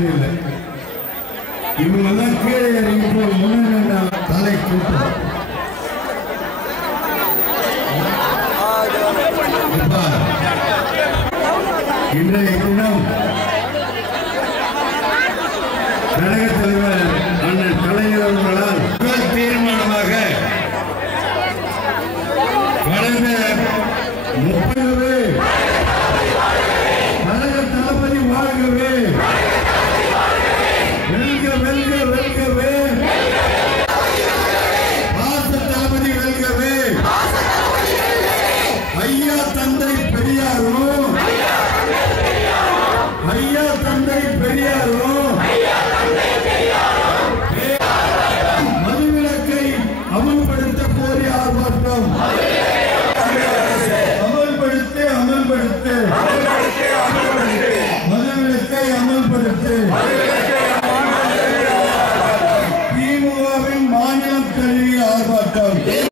மேடையில் இவங்கெல்லாம் கீழே இறங்கி போய் முன்னே தலை கூட்டம் இன்றைய தினம் கழக தலைவர் அண்ணன் கலைஞர் அவர்களால் முதல் தீர்மானமாக கடந்த 30 கழக தளபதி வாழ்கவே வெல்க வெல்க வெல்கவே பாச தளபதி வெல்கவே ஐயா தந்தை பெரியாரும் ஐயா தந்தை பெரியாரும் மதுவிலக்கை அமல்படுத்த கோரி ஆர்ப்பாட்டம் அமல்படுத்து அமல்படுத்து மதுவிலக்கை அமல்படுத்து